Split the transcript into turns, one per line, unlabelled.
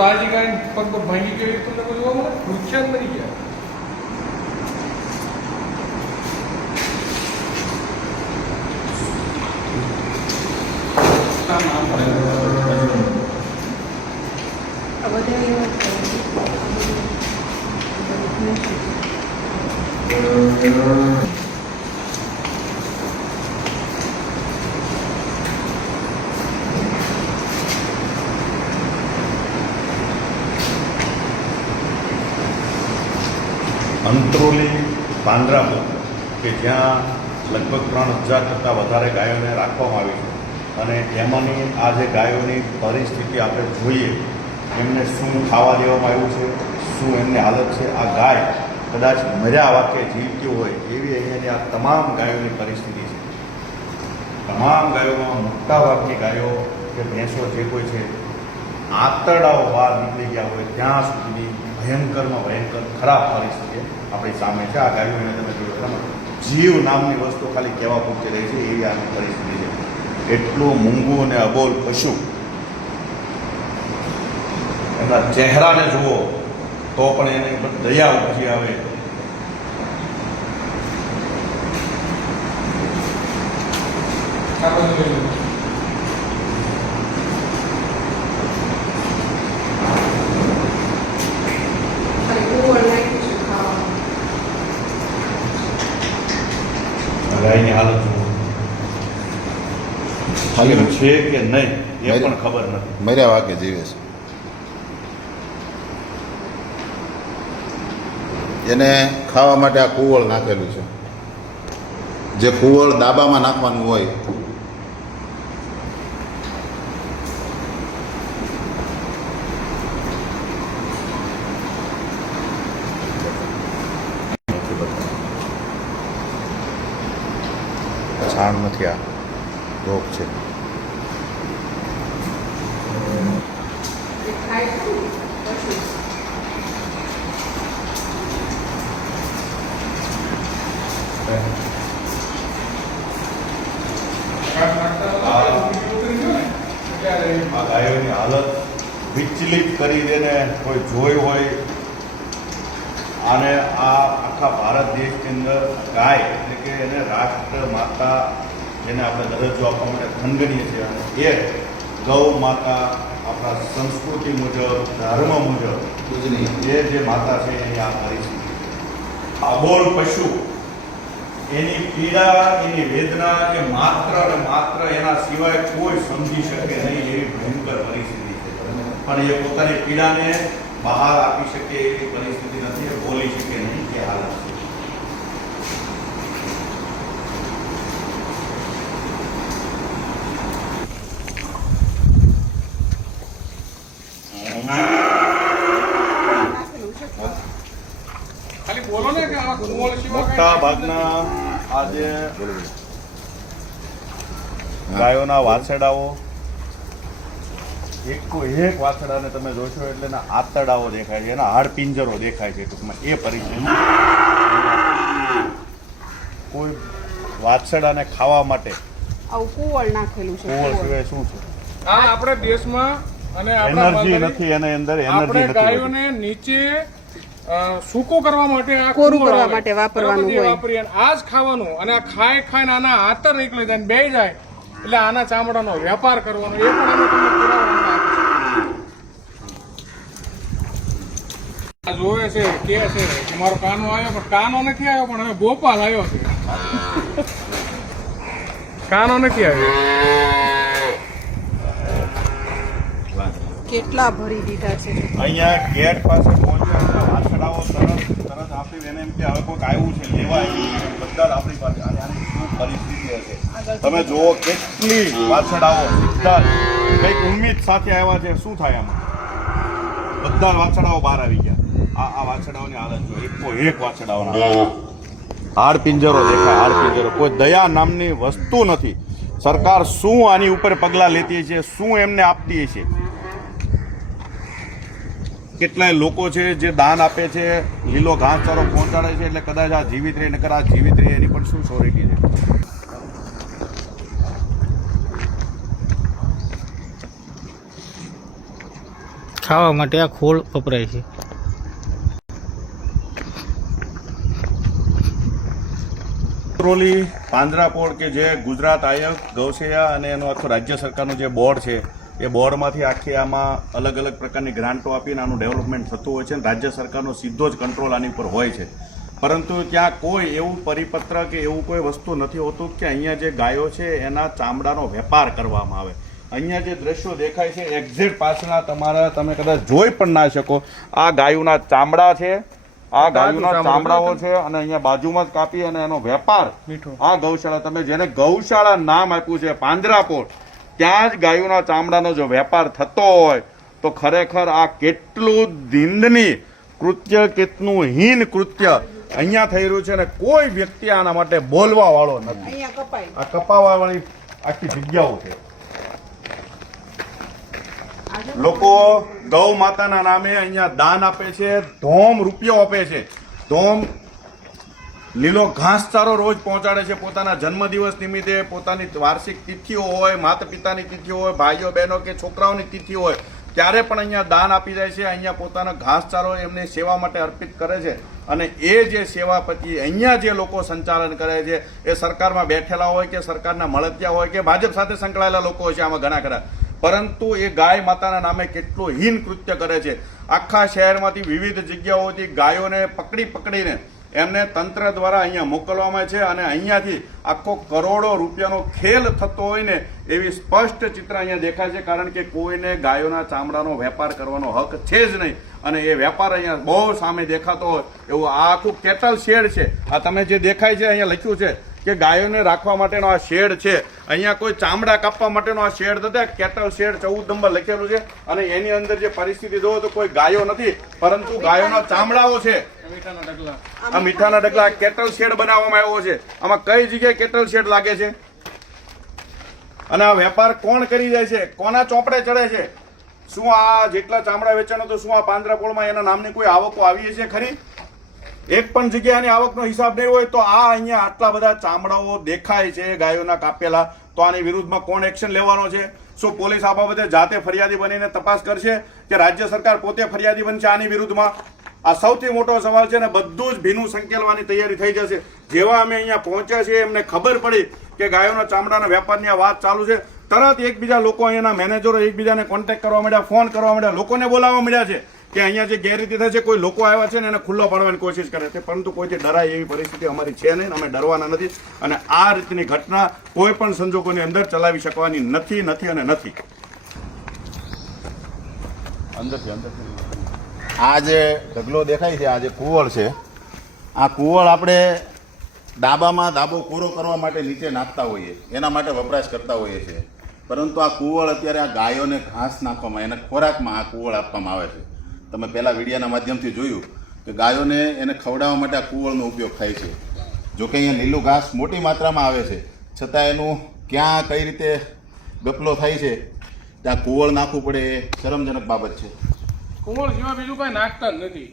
તાજી ગાય પગ પર ભાંગી ગઈ તો તમને કોઈ જોવા મળે વૃક્ષા જ મરી ગયા
આ બધા એવા જ છે.
અંત્રોલી પાંજરાપુર કે જ્યાં લગભગ ત્રણ હજાર કરતાં વધારે ગાયોને રાખવામાં આવી છે. અને એમાંની આ જે ગાયોની પરિસ્થિતિ આપણે જોઈએ, એમને શું ખાવા દેવામાં આવ્યું છે, શું એમની હાલત છે, આ ગાય કદાચ મર્યા વાક્ય જીવતી હોય, એવી અહીંયાની આ તમામ ગાયોની પરિસ્થિતિ છે. તમામ ગાયોમાં મોટાભાગની ગાયો કે ભેંસો જે કોઈ છે, આંતરડાઓ બહાર નીકળી ગયા હોય, ત્યાં સુધીની ભયંકરમાં ભયંકર ખરાબ પરિસ્થિતિ આપણી સામે છે, આ ગાયું એને તમે જોયું બરાબર જીવ નામની વસ્તુ ખાલી કહેવા પૂરતી રહી છે, એવી આની પરિસ્થિતિ છે. એટલું મૂંગું અને અબોલ પશુ. એમના ચહેરાને જુઓ, તો પણ એને દયા ઉપજી આવે.
Thank બધું લઈ લો.
ખાલી કુંવર નાખ્યું છે ખાવાનું.
ગાયની હાલત જુઓ જીવ છે કે નહીં એ પણ ખબર નથી.
મર્યા વાગે જીવે છે. એને ખાવા માટે આ કુવળ નાખેલું છે. જે કુવળ દાબામાં નાખવાનું હોય
છાણ નથી આ રોગ છે. હાલત વિચલિત કરી દેને કોઈ જોઈ હોય અને આ આખા ભારત દેશની અંદર ગાય એને રાષ્ટ્ર માતા જેને આપણે દરજ્જો આપવા માટે ખંડનીય છે અને એ ગૌ માતા આપણા સંસ્કૃતિ મુજબ, ધર્મ મુજબ એ જે માતા છે એ આ પરિસ્થિતિ. અબોલ પશુ, એની પીડા, એની વેદના કે માત્ર અને માત્ર એના સિવાય કોઈ સમજી શકે નહીં એવી ભયંકર પરિસ્થિતિ છે. પણ એ પોતાની પીડાને બહાર આપી શકે એવી પરિસ્થિતિ નથી બોલી શકે નહીં કે હાલત છે
નાખેલું છે
ખાલી બોલો ને કે આ કુંવળ સિવાય
મોટા ભાગના આજે ગાયોના વાછરડાઓ એક એક વાછડાને તમે જોશો એટલે એના આતડાઓ દેખાય છે એના હાડ પિંજરો દેખાય છે ટૂંકમાં. એ પરિસ્થિતિ. કોઈ વાછડાને ખાવા માટે
આવું નાખેલું છે
કુંવળ. સિવાય શું છે?
આ આપણે દેશમાં અને
એનર્જી નથી એની અંદર એનર્જી
આપણે
નથી
ગાયોને નીચે સૂકો કરવા માટે આ
કોરું કરવા માટે વાપરવાનું હોય.
વાપરીએ. આ જ ખાવાનું અને આ ખાય ખાઈને આના આતર નીકળી જાય બે જાય. એટલે આના ચામડાનો વેપાર કરવાનો. એ પણ અમે તમને જોવે છે કે છે મારો કાનો આવ્યો પણ કાનો નથી આવ્યો પણ હવે ગોપાલ આવ્યો છે. કાનો નથી આવ્યો.
કેટલા ભરી દીધા છે.
અહીંયા ગેટ પાસે પહોંચ્યા એટલે વાછરડાઓ તરત તરત આપી એને એમ કે હવે કોઈક આવ્યું છે. લેવા બધા જ આપણી પાસે અને આની શું પરિસ્થિતિ હશે. તમે જુઓ કેટલી વાછરડાઓ બધા જ. કંઈક ઉમ્મીદ સાથે આવ્યા છે, શું થાય આમાં? બધા વાછડાઓ બહાર આવી ગયા. આ આ વાછડાઓની હાલત જો, એકો એક વાછડાઓના હાડ પિંજરો દેખાય, હાડ પિંજરો. કોઈ દયા નામની વસ્તુ નથી. સરકાર શું આની ઉપર પગલાં લેતી છે, શું એમને આપતી છે? કેટલાય લોકો છે જે દાન આપે છે લીલો ઘાસચારો પહોંચાડે છે એટલે કદાચ આ જીવિત રહે નકર આ જીવિત રહે એની પણ શું સોરિટી છે?
ખાવા માટે આ ખોળ વપરાય છે.
અંત્રોલી પાંજરાપોળ કે જે ગુજરાત આયોગ ગૌસેયા અને એનું આખું રાજ્ય સરકારનું જે બોર્ડ છે એ બોર્ડમાંથી આખી આમાં અલગ અલગ પ્રકારની ગ્રાન્ટો આપીને આનું ડેવલપમેન્ટ થતું હોય છે અને રાજ્ય સરકારનો સીધો જ કંટ્રોલ આની ઉપર હોય છે. પરંતુ ત્યાં કોઈ એવું પરિપત્ર કે એવું કોઈ વસ્તુ નથી હોતું કે અહીંયા જે ગાયો છે એના ચામડાનો વેપાર કરવામાં આવે. અહીંયા જે દ્રશ્યો દેખાય છે એક્ઝેક્ટ પાછળના તમારા તમે કદાચ જોઈ પણ ના શકો. આ ગાયોના ચામડા છે આ ગાયોના ચામડાઓ છે અને અહીંયા બાજુમાં જ કાપી અને એનો વેપાર.
મીઠો.
આ ગૌશાળા તમે જેને ગૌશાળા નામ આપ્યું છે પાંજરાપોળ ત્યાં જ ગાયોના ચામડાનો જો વેપાર થતો હોય તો ખરેખર આ કેટલું ધીંદની કૃત્ય કેટલું હીન કૃત્ય અહીંયા થઈ રહ્યું છે અને કોઈ વ્યક્તિ આના માટે બોલવા વાળો નથી આ કપાવા વાળી આખી જગ્યાઓ છે. લોકો ગૌ માતાના નામે અહીંયા દાન આપે છે ધોમ રૂપિયો આપે છે. ધોમ લીલો ઘાસચારો રોજ પહોંચાડે છે પોતાના જન્મદિવસ નિમિત્તે, પોતાની વાર્ષિક તિથિઓ હોય માતા પિતાની તિથિઓ હોય, ભાઈઓ, બહેનો કે છોકરાઓની તિથિ હોય, ત્યારે પણ અહીંયા દાન આપી જાય છે, અહીંયા પોતાનો ઘાસચારો એમની સેવા માટે અર્પિત કરે છે. અને એ જે સેવા પછી અહીંયા જે લોકો સંચાલન કરે છે, એ સરકારમાં બેઠેલા હોય કે સરકારના મળતિયા હોય કે ભાજપ સાથે સંકળાયેલા લોકો હોય છે આમાં ઘણા ખરા. પરંતુ એ ગાય માતાના નામે કેટલું હીન કૃત્ય કરે છે. આખા શહેરમાંથી વિવિધ જગ્યાઓથી ગાયોને પકડી પકડીને એમને તંત્ર દ્વારા અહીંયા મોકલવામાં છે અને અહીંયાથી આખો કરોડો રૂપિયાનો ખેલ થતો હોય ને એવી સ્પષ્ટ ચિત્ર અહીંયા દેખાય છે, કારણ કે કોઈને ગાયોના ચામડાનો વેપાર કરવાનો હક છે જ નહીં. અને એ વેપાર અહીંયા બહુ સામે દેખાતો હોય એવું આ આખું કેટલ શેડ છે? આ તમે જે દેખાય છે અહીંયા લખ્યું છે કે ગાયોને રાખવા માટેનો આ શેડ છે. અહીંયા કોઈ ચામડા કાપવા માટેનો આ શેડ નથી. કેટલ શેડ ચૌદ નંબર લખેલું છે. અને એની અંદર જે પરિસ્થિતિ જોવો તો કોઈ ગાયો નથી, પરંતુ ગાયોના ચામડાઓ છે. આ મીઠાના ડગલા કેટલ શેડ બનાવવામાં આવ્યો છે. આમાં કઈ જગ્યાએ કેટલ શેડ લાગે છે? અને આ વેપાર કોણ કરી જાય છે? કોના ચોપડે ચડે છે? શું આ જેટલા ચામડા વેચાણ તો શું આ પાંદરાપોળમાં એના નામની કોઈ આવકો આવી છે ખરી? એક પણ જગ્યાની આવકનો હિસાબ નહીં હોય તો આ અહીંયા આટલા બધા ચામડાઓ દેખાય છે, ગાયોના કાપેલા. તો આની વિરુદ્ધમાં કોણ એક્શન લેવાનો છે? શું પોલીસ આ બાબતે જાતે ફરિયાદી બનીને તપાસ કરશે કે રાજ્ય સરકાર પોતે ફરિયાદી બનશે આની વિરુદ્ધમાં? આ સૌથી મોટો સવાલ છે ને બધું જ ભીનું સંકેલવાની તૈયારી થઈ જશે. જેવા અમે અહીંયા પહોંચ્યા છીએ, એમને ખબર પડી કે ગાયોના ચામડાના વેપારની આ વાત ચાલુ છે. તરત એકબીજા લોકો અહીંયાના મેનેજરો એકબીજાને કોન્ટેક્ટ કરવા માંડ્યા ફોન કરવા માંડ્યા, લોકોને બોલાવવા માંડ્યા છે. કે અહીંયા જે ગેરરીતિ થાય છે કોઈ લોકો આવ્યા છે ને એને ખુલ્લો પાડવાની કોશિશ કરે છે. પરંતુ કોઈથી ડરાય એવી પરિસ્થિતિ અમારી છે નહીં અમે ડરવાના નથી. અને આ રીતની ઘટના કોઈ પણ સંજોગોની અંદર ચલાવી શકવાની નથી નથી અને નથી. અંદરથી અંદરથી.
આ જે ઢગલો દેખાય છે આ જે કુવળ છે આ કુવળ આપણે ડાબામાં ડાબો કોરો કરવા માટે નીચે નાખતા હોઈએ એના માટે વપરાશ કરતા હોઈએ છીએ. પરંતુ આ કુવળ અત્યારે આ ગાયોને ઘાસ નાખવામાં એના ખોરાકમાં આ કુવળ આપવામાં આવે છે. તમે પહેલાં વીડિયાના માધ્યમથી જોયું કે ગાયોને એને ખવડાવવા માટે આ કુવળનો ઉપયોગ થાય છે. જો કે અહીંયા લીલું ઘાસ મોટી માત્રામાં આવે છે, છતાં એનું ક્યાં કઈ રીતે ગપલો થાય છે, ત્યાં કુવળ નાખવું પડે એ શરમજનક બાબત છે.
કુંવળ સિવાય બીજું કાંઈ નાખતા જ નથી.